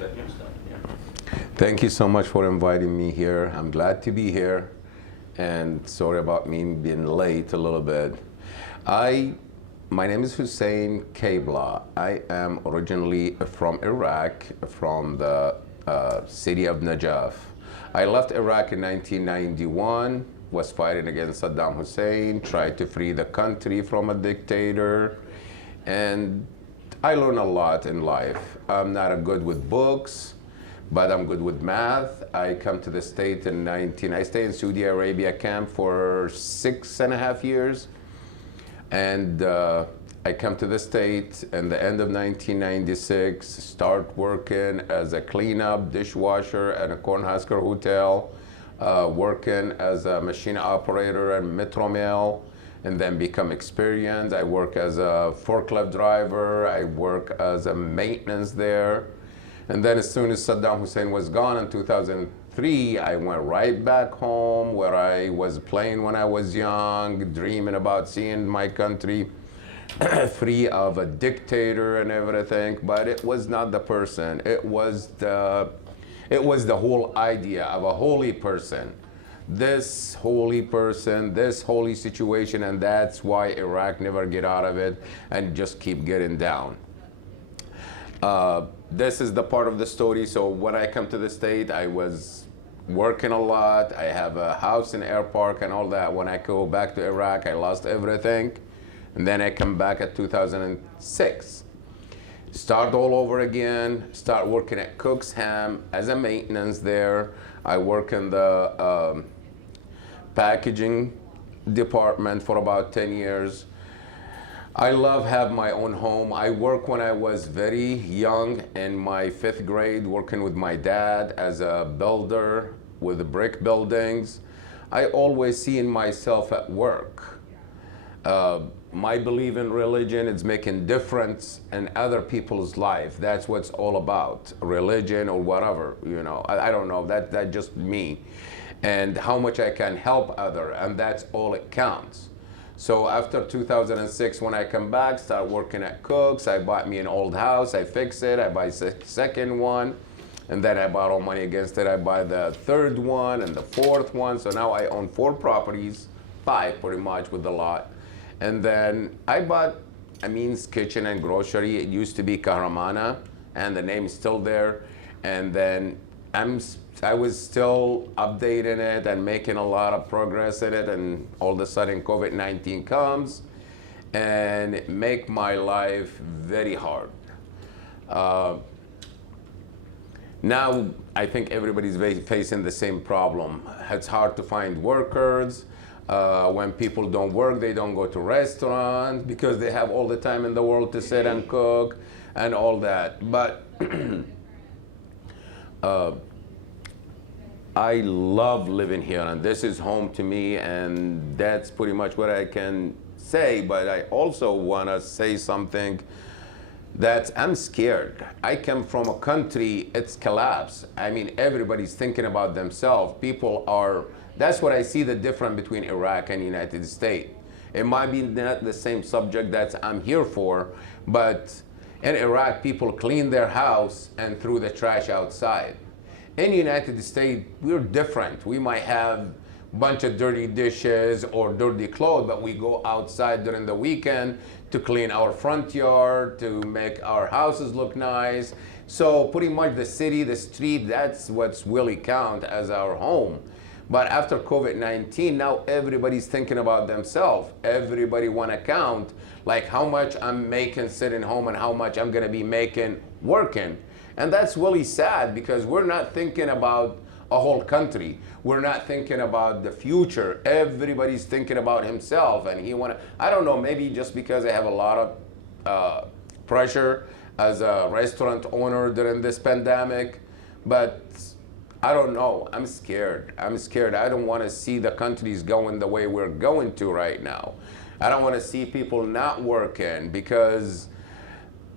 let you start. Yeah. Thank you so much for inviting me here. I'm glad to be here, and sorry about me being late a little bit. My name is Hussain Kaibla. I am originally from Iraq, from the city of Najaf. I left Iraq in 1991, was fighting against Saddam Hussein, tried to free the country from a dictator, and I learned a lot in life. I'm not good with books, but I'm good with math. I come to the state I stayed in Saudi Arabia camp for 6.5 years. And I come to the state in the end of 1996, start working as a cleanup dishwasher at a Cornhusker hotel, working as a machine operator at Metro Mail, and then become experienced. I work as a forklift driver. I work as a maintenance there. And then as soon as Saddam Hussein was gone in 2003, I went right back home where I was playing when I was young, dreaming about seeing my country free of a dictator and everything. But it was not the person. It was the whole idea of a holy person. This holy person, this holy situation, and that's why Iraq never get out of it and just keep getting down. This is the part of the story. So when I come to the state, I was working a lot. I have a house in Air Park and all that. When I go back to Iraq, I lost everything. And then I come back at 2006. Start all over again, start working at Cook's Ham as a maintenance there. I work in the packaging department for about 10 years. I love have my own home. I work when I was very young in my 5th grade, working with my dad as a builder with the brick buildings. I always seen myself at work. My belief in religion is making difference in other people's life. That's what it's all about, religion or whatever, you know. I don't know, that's just me. And how much I can help other, and that's all it counts. So after 2006, when I come back, start working at Cook's, I bought me an old house, I fix it, I buy a second one, and then I borrow money against it, I buy the 3rd one and the 4th one. So now I own 4 properties, 5 pretty much with the lot. And then I bought Amin's Kitchen and Grocery. It used to be Kahramana, and the name is still there. And then I was still updating it and making a lot of progress in it, and all of a sudden COVID-19 comes and make my life very hard. Now I think everybody's facing the same problem. It's hard to find workers. When people don't work, they don't go to restaurants because they have all the time in the world to sit and cook and all that. But I love living here, and this is home to me, and that's pretty much what I can say. But I also want to say something that I'm scared. I come from a country, it's collapsed. I mean, everybody's thinking about themselves. People are, that's what I see the difference between Iraq and the United States. It might be not the same subject that I'm here for, but in Iraq, people clean their house and threw the trash outside. In the United States, we're different. We might have a bunch of dirty dishes or dirty clothes, but we go outside during the weekend to clean our front yard, to make our houses look nice. So pretty much the city, the street, that's what's really count as our home. But after COVID-19, now everybody's thinking about themselves. Everybody want to count like how much I'm making sitting home and how much I'm going to be making working. And that's really sad because we're not thinking about a whole country. We're not thinking about the future. Everybody's thinking about himself, and I don't know, maybe just because I have a lot of pressure as a restaurant owner during this pandemic, but I don't know, I'm scared. I'm scared. I don't want to see the countries going the way we're going to right now. I don't want to see people not working because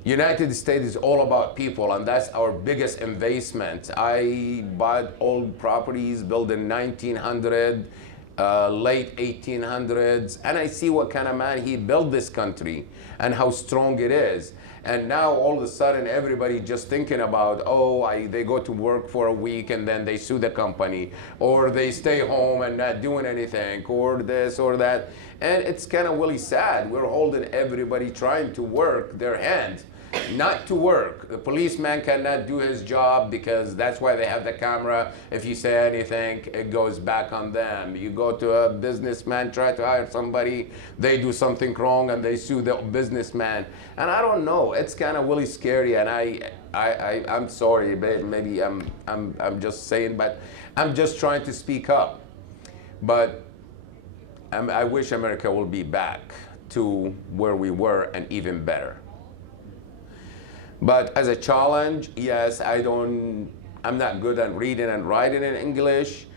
United States is all about people, and that's our biggest investment. I bought old properties built in 1900, late 1800s, and I see what kind of man he built this country and how strong it is. And now all of a sudden everybody just thinking about, oh, they go to work for a week and then they sue the company, or they stay home and not doing anything, or this or that. And it's kind of really sad. We're holding everybody trying to work their hands not to work. The policeman cannot do his job because that's why they have the camera. If you say anything, it goes back on them. You go to a businessman, try to hire somebody, they do something wrong and they sue the businessman. And I don't know, it's kind of really scary. And I'm sorry, maybe I'm just saying, but I'm just trying to speak up. But I wish America will be back to where we were and even better. But as a challenge, yes, I'm not good at reading and writing in English,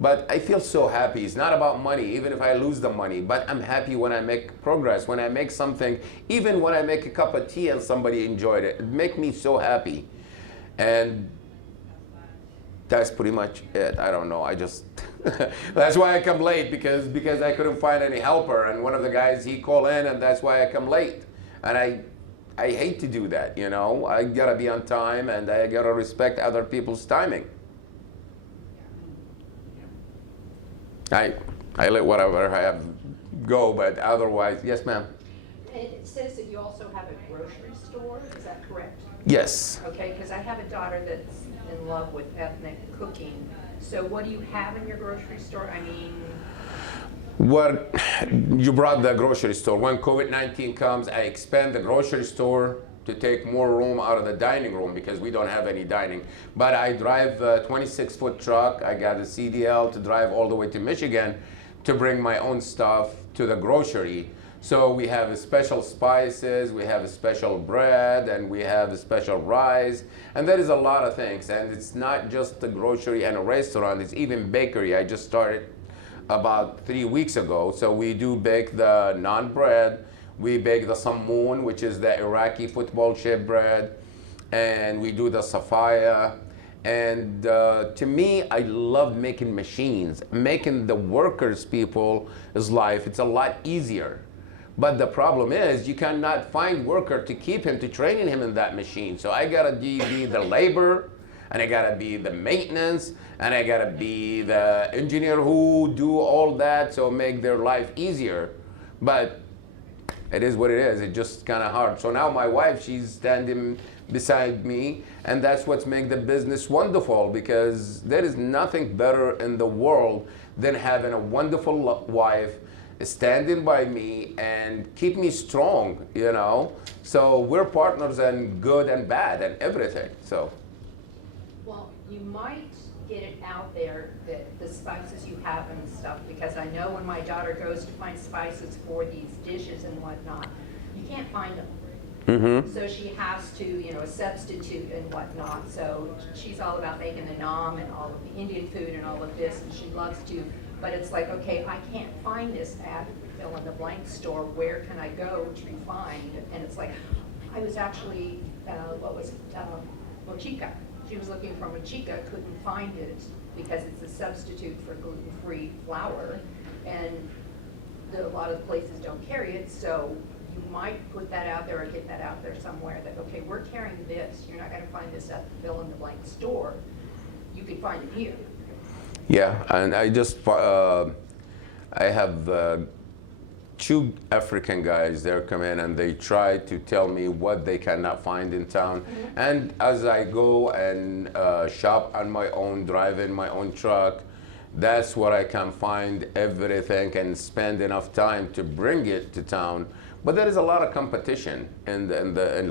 but I feel so happy. It's not about money, even if I lose the money, but I'm happy when I make progress, when I make something, even when I make a cup of tea and somebody enjoyed it. It makes me so happy. And that's pretty much it. I don't know, I just, that's why I come late, because I couldn't find any helper. And one of the guys, he called in, and that's why I come late. And I hate to do that, you know. I gotta be on time and I gotta respect other people's timing. I let whatever I have go, but otherwise, yes, ma'am. It says that you also have a grocery store, is that correct? Yes. Okay, because I have a daughter that's in love with ethnic cooking. So what do you have in your grocery store? I mean, What you brought the grocery store. When COVID-19 comes, I expand the grocery store to take more room out of the dining room because we don't have any dining. But I drive a 26-foot truck. I got a CDL to drive all the way to Michigan to bring my own stuff to the grocery. So we have special spices, we have a special bread, and we have a special rice. And there is a lot of things. And it's not just the grocery and a restaurant, it's even bakery. I just started about 3 weeks ago. So we do bake the naan bread, we bake the sammoon, which is the Iraqi football shaped bread, and we do the safaya. And to me, I love making machines. Making the workers' people's life, it's a lot easier. But the problem is you cannot find worker to keep him, to training him in that machine. So I gotta be the labor, and I gotta be the maintenance, and I gotta be the engineer who do all that, so make their life easier. But it is what it is. It's just kind of hard. So now my wife, she's standing beside me, and that's what's make the business wonderful, because there is nothing better in the world than having a wonderful wife standing by me and keep me strong, you know. So we're partners in good and bad and everything. So. well, you might get it out there, that the spices you have and stuff, because I know when my daughter goes to find spices for these dishes and whatnot, you can't find them. Mm-hmm. So she has to, you know, substitute and whatnot. So she's all about making the naan and all of the Indian food and all of this, and she loves to. But it's like, okay, I can't find this at fill in the blank store. Where can I go to find? And it's like, I was actually, mochica. She was looking for mochica, couldn't find it because it's a substitute for gluten-free flour, and a lot of places don't carry it. So you might put that out there or get that out there somewhere that, okay, we're carrying this. You're not going to find this at the fill in the blank store. You can find it here. Yeah, and I just, I have two African guys there come in and they try to tell me what they cannot find in town. Mm-hmm. And as I go and shop on my own, drive in my own truck, that's where I can find everything and spend enough time to bring it to town. But there is a lot of competition in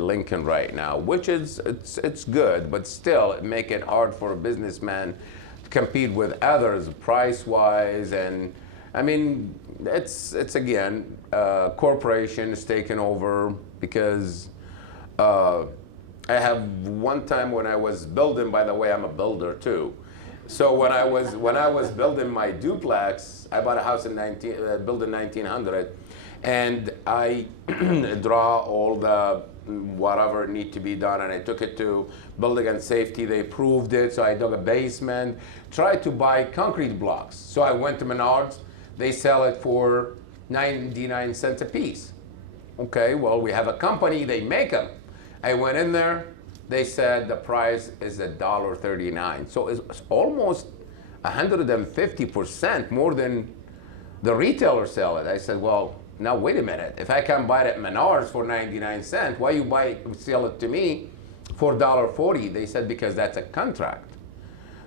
Lincoln right now, which is, it's good, but still it make it hard for a businessman compete with others price-wise. And I mean, it's again, corporations taking over, because I have one time when I was building, by the way, I'm a builder too. So when I was building my duplex, I bought a house in built in 1900, and I draw all the whatever need to be done, and I took it to building and safety. They approved it, so I dug a basement, tried to buy concrete blocks. So I went to Menards, they sell it for 99 cents a piece. Okay, well, we have a company, they make them. I went in there, they said the price is $1.39. So it's almost 150% more than the retailer sell it. I said, well, now wait a minute. If I can buy it at Menards for 99 cents, why you sell it to me for $1.40? They said, because that's a contract.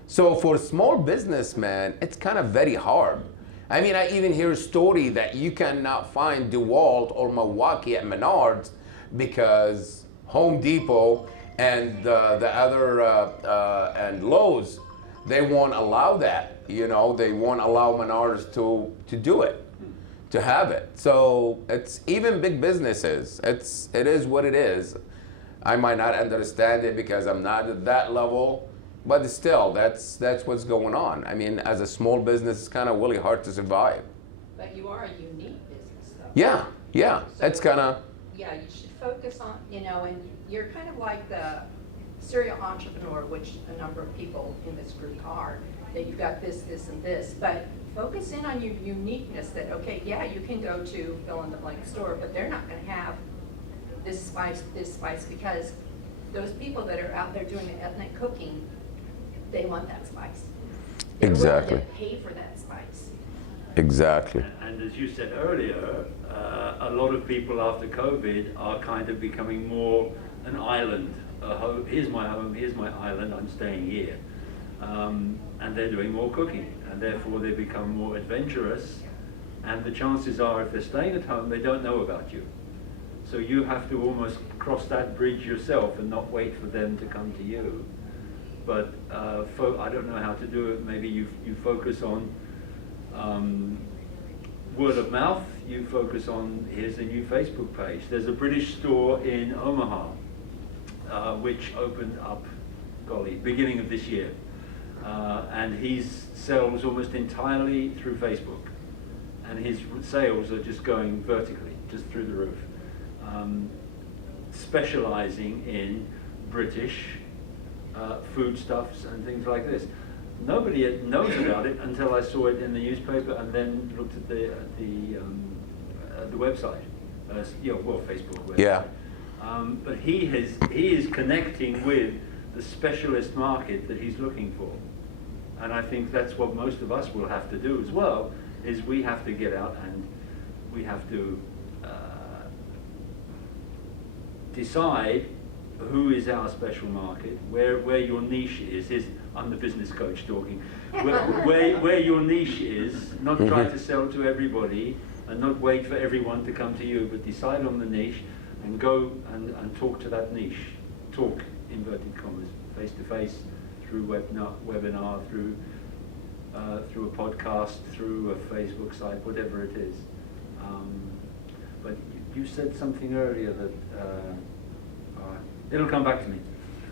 So for small businessmen, it's kind of very hard. I mean, I even hear a story that you cannot find DeWalt or Milwaukee at Menards because Home Depot and the other and Lowe's, they won't allow that. You know, they won't allow Menards to do it, to have it. So it's even big businesses. It is what it is. I might not understand it because I'm not at that level, but still, that's what's going on. I mean, as a small business, it's kind of really hard to survive. But you are a unique business, though. Yeah, yeah. So, it's kind of. Yeah, you should focus on, you know, and you're kind of like the serial entrepreneur, which a number of people in this group are, that you've got this, this, and this, but focus in on your uniqueness that, okay, yeah, you can go to fill in the blank store, but they're not going to have this spice, because those people that are out there doing the ethnic cooking, they want that spice. They're Exactly. willing to pay for that spice. Exactly. And as you said earlier, a lot of people after COVID are kind of becoming more an island. A home, here's my home, here's my island, I'm staying here. And they're doing more cooking, and therefore they become more adventurous. And the chances are, if they're staying at home, they don't know about you. So you have to almost cross that bridge yourself and not wait for them to come to you. But I don't know how to do it. Maybe you focus on word of mouth. You focus on, here's a new Facebook page. There's a British store in Omaha, which opened up, golly, beginning of this year. And he sells almost entirely through Facebook. And his sales are just going vertically, just through the roof. Specializing in British foodstuffs and things like this. Nobody knows about it until I saw it in the newspaper and then looked at the website. Facebook website. Yeah. But he is connecting with the specialist market that he's looking for. And I think that's what most of us will have to do as well, is we have to get out and we have to decide who is our special market, where your niche is. I'm the business coach talking. Where your niche is, not try to sell to everybody and not wait for everyone to come to you, but decide on the niche and go and talk to that niche. Talk, inverted commas, face to face, through webinar, through a podcast, through a Facebook site, whatever it is. But you said something earlier that it'll come back to me.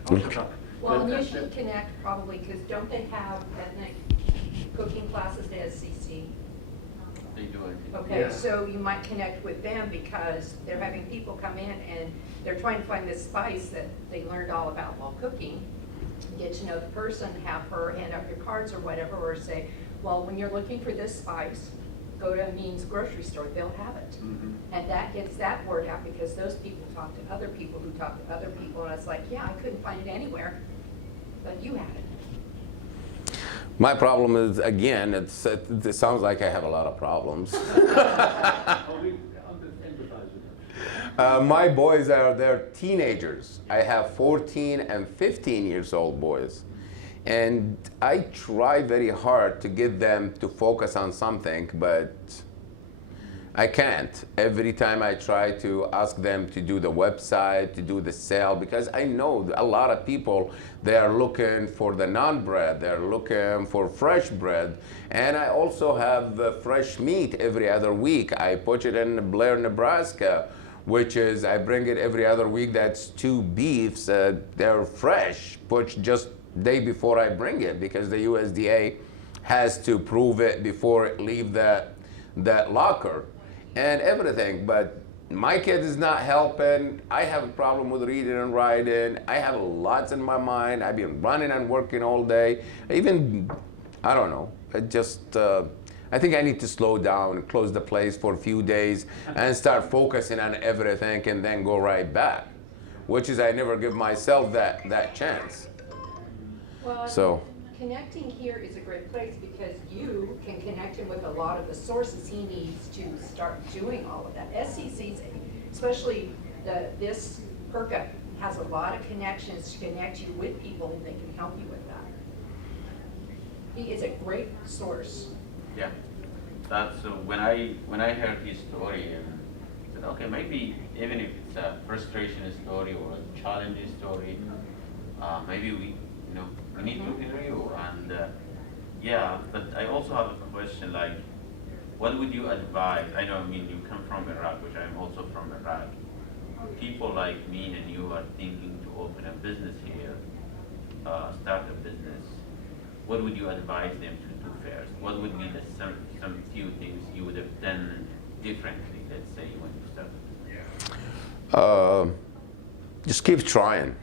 I'll shut up. Well, you should connect probably, because don't they have ethnic cooking classes at SCC? They do, I think. Okay, Yeah. so you might connect with them because they're having people come in and they're trying to find this spice that they learned all about while cooking. Get to know the person, have her hand out your cards or whatever, or say, well, when you're looking for this spice, go to Amin's grocery store, they'll have it. Mhm. And that gets that word out because those people talk to other people who talk to other people, and it's like, yeah, I couldn't find it anywhere, but you have it. My problem is, again, it sounds like I have a lot of problems. I'll empathize with them. My boys they're teenagers. I have 14 and 15 years old boys. And I try very hard to get them to focus on something, but I can't. Every time I try to ask them to do the website, to do the sale, because I know a lot of people, they are looking for the naan bread, they're looking for fresh bread. And I also have fresh meat every other week. I put it in Blair, Nebraska, which is, I bring it every other week. That's 2 beefs. They're fresh, put just day before I bring it, because the USDA has to prove it before it leave that locker and everything. But my kid is not helping. I have a problem with reading and writing. I have lots in my mind. I've been running and working all day. Even, I don't know, I think I need to slow down and close the place for a few days and start focusing on everything and then go right back. which is I never give myself that chance. Well, So connecting here is a great place because you can connect him with a lot of the sources he needs to start doing all of that. SCC's, especially this Perk has a lot of connections to connect you with people and they can help you with that. He is a great source. Yeah. That's when I heard his story and said, okay, maybe even if it's a frustration story or a challenging story, maybe we need to hear you. And yeah, but I also have a question, like, what would you advise? I know, I mean, you come from Iraq, which I'm also from Iraq. People like me and you are thinking to open a business here, start a business. What would you advise them to do first? What would be some few things you would have done differently, let's say, when you started? just keep trying.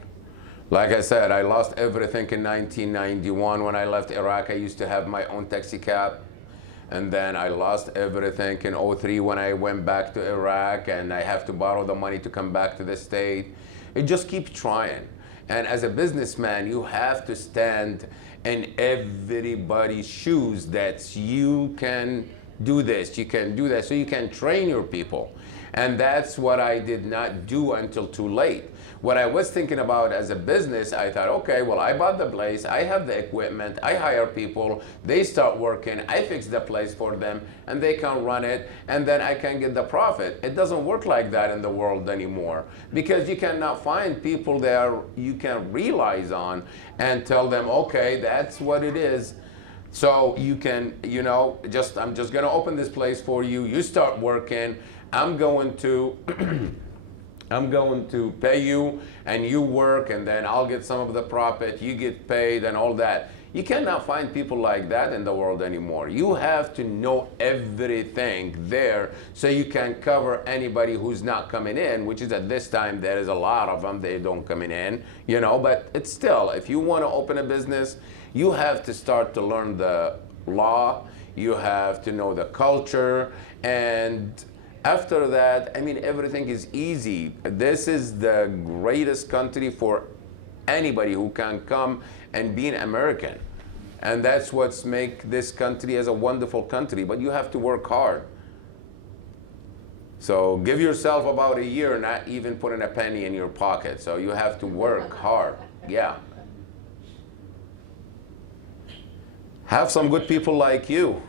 Like I said, I lost everything in 1991. When I left Iraq, I used to have my own taxi cab. And then I lost everything in '03 when I went back to Iraq, and I have to borrow the money to come back to the state. You just keep trying. And as a businessman, you have to stand in everybody's shoes that you can do this, you can do that, so you can train your people. And that's what I did not do until too late. What I was thinking about as a business, I thought, okay, well, I bought the place, I have the equipment, I hire people, they start working, I fix the place for them, and they can run it, and then I can get the profit. It doesn't work like that in the world anymore, because you cannot find people that you can realize on and tell them, okay, that's what it is. So you can, I'm just gonna open this place for you, you start working, I'm going to pay you, and you work, and then I'll get some of the profit, you get paid, and all that. You cannot find people like that in the world anymore. You have to know everything there so you can cover anybody who's not coming in, which is at this time there is a lot of them, they don't coming in, but it's still, if you want to open a business, you have to start to learn the law, you have to know the culture, and after that, I mean, everything is easy. This is the greatest country for anybody who can come and be an American. And that's what's make this country as a wonderful country, but you have to work hard. So give yourself about a year, not even putting a penny in your pocket. So you have to work hard, yeah. Have some good people like you.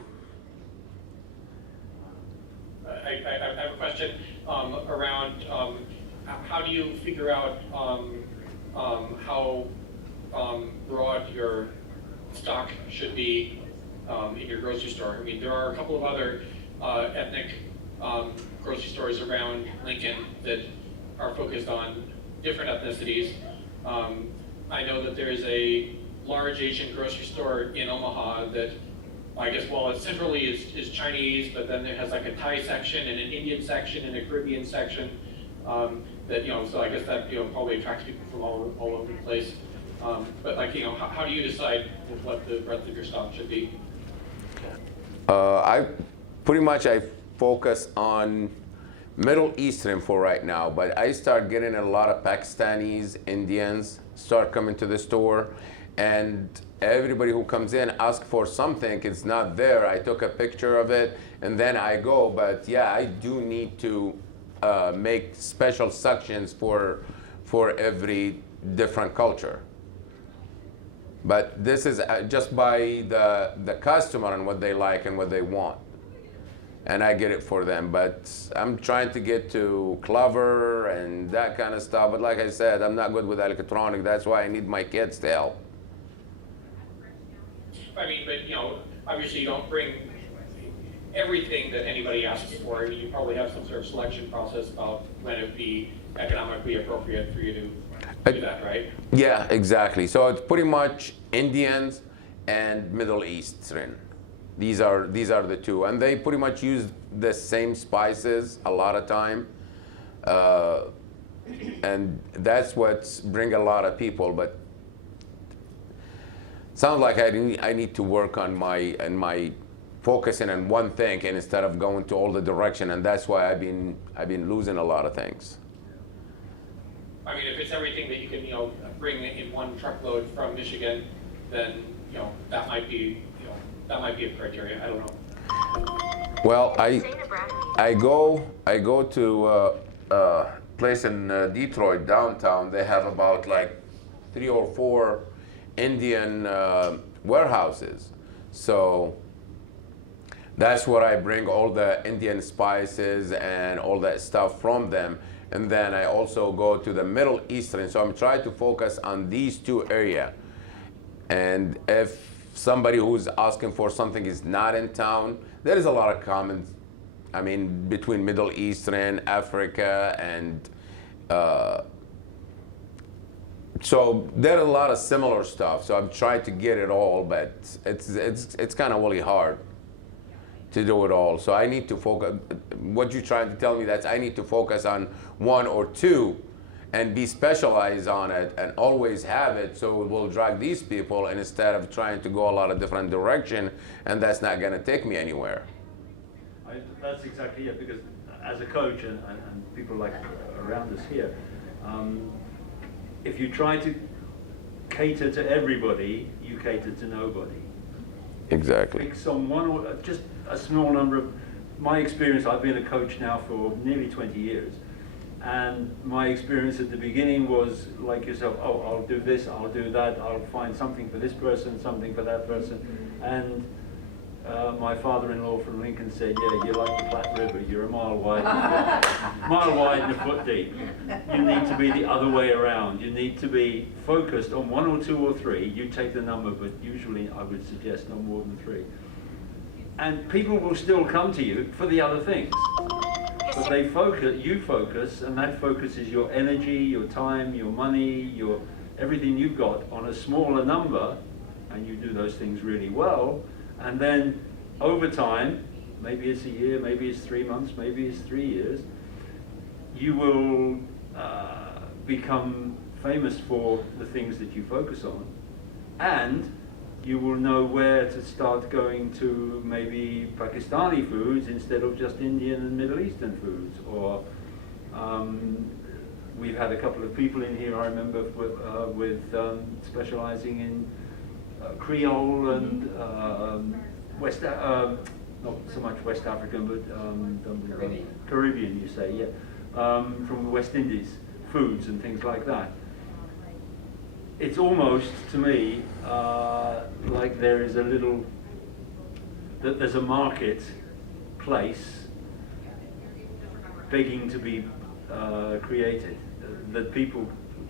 I have a question around how do you figure out how broad your stock should be in your grocery store? I mean, there are a couple of other ethnic grocery stores around Lincoln that are focused on different ethnicities. I know that there is a large Asian grocery store in Omaha that I guess, well, it centrally is Chinese, but then it has like a Thai section and an Indian section and a Caribbean section. That so I guess that probably attracts people from all over the place. But like how do you decide what the breadth of your stock should be? I focus on Middle Eastern for right now, but I start getting a lot of Pakistanis, Indians start coming to the store, and everybody who comes in asks for something, it's not there. I took a picture of it and then I go. But yeah, I do need to make special sections for every different culture. But this is just by the customer and what they like and what they want. And I get it for them. But I'm trying to get to Clover and that kind of stuff. But like I said, I'm not good with electronic. That's why I need my kids to help. I mean, but obviously you don't bring everything that anybody asks for. I mean, you probably have some sort of selection process about when it would be economically appropriate for you to do that, right? Yeah, exactly. So it's pretty much Indians and Middle Eastern. These are the two, and they pretty much use the same spices a lot of time, and that's what's bring a lot of people. But sounds like I need to work on my focusing on one thing and instead of going to all the direction, and that's why I've been losing a lot of things. I mean, if it's everything that you can, bring in one truckload from Michigan, then, that might be, that might be a criteria, I don't know. Well, I go to a place in Detroit downtown. They have about like 3 or 4 Indian warehouses. So that's where I bring all the Indian spices and all that stuff from them. And then I also go to the Middle Eastern. So I'm trying to focus on these 2 areas. And if somebody who's asking for something is not in town, there is a lot of common, I mean, between Middle Eastern, Africa, and so there are a lot of similar stuff. So I'm trying to get it all, but it's kind of really hard to do it all. So I need to focus. What you're trying to tell me that I need to focus on 1 or 2 and be specialized on it and always have it, so it will drive these people instead of trying to go a lot of different direction, and that's not going to take me anywhere. That's exactly it, because as a coach and people like around us here, if you try to cater to everybody, you cater to nobody. Exactly. Pick someone, or just a small number of, my experience, I've been a coach now for nearly 20 years. And my experience at the beginning was like yourself, oh, I'll do this, I'll do that, I'll find something for this person, something for that person. And my father-in-law from Lincoln said, yeah, you're like the Platte River, you're a mile wide and a foot deep. You need to be the other way around. You need to be focused on 1 or 2 or 3. You take the number, but usually I would suggest no more than 3. And people will still come to you for the other things. But they focus, you focus, and that focuses your energy, your time, your money, your everything you've got on a smaller number, and you do those things really well. And then over time, maybe it's a year, maybe it's 3 months, maybe it's 3 years, you will become famous for the things that you focus on, and you will know where to start going to maybe Pakistani foods instead of just Indian and Middle Eastern foods. Or we've had a couple of people in here, I remember, with specializing in Creole and not so much West African, but Caribbean, you say, yeah, from the West Indies, foods and things like that. It's almost, to me, like there is there's a marketplace begging to be created. That people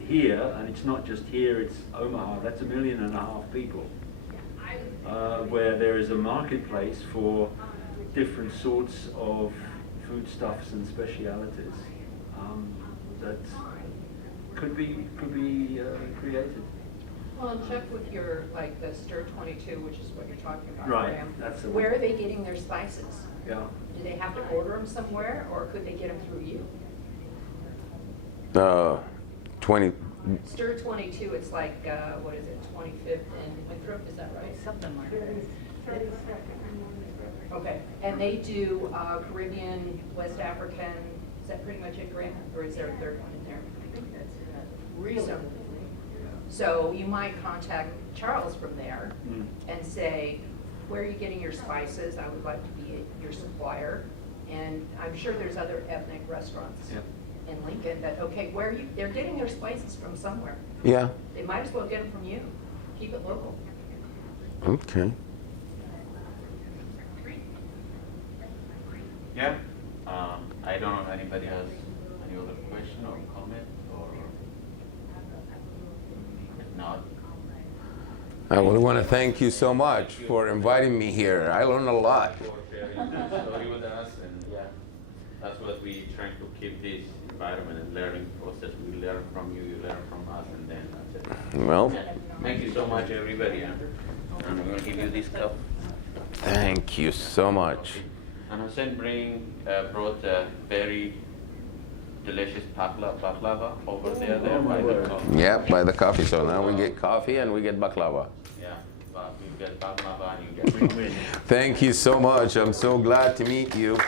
here, and it's not just here, it's Omaha, that's 1.5 million people, where there is a marketplace for different sorts of foodstuffs and specialities that could be created. Well, and check with your, like, the Stir 22, which is what you're talking about. Right, Graham. that's the one. Where are they getting their spices? Yeah. Do they have to order them somewhere, or could they get them through you? 20. Stir 22, it's like, what is it, 25th and Winthrop, is that right? Something like that. Okay, and they do Caribbean, West African, is that pretty much it, Graham? Or is there a third one in there? I think that's really. So you might contact Charles from there and say, where are you getting your spices? I would like to be your supplier. And I'm sure there's other ethnic restaurants in Lincoln that, okay, they're getting their spices from somewhere. Yeah. They might as well get them from you. Keep it local. Okay. Yeah, I don't know if anybody has any other question or comment, or if not. I really want to thank you so much for inviting me here. I learned a lot. For sharing the story with us, and yeah, that's what we trying to keep this environment and learning process. We learn from you, you learn from us, and then that's it. Well, Thank you so much, everybody. And I'm going to give you this cup. thank you so much. And Hussain brought a very delicious baklava over there by the coffee. Yep, by the coffee. So now we get coffee and we get baklava. Yeah, but you get baklava and you get Thank you so much. I'm so glad to meet you.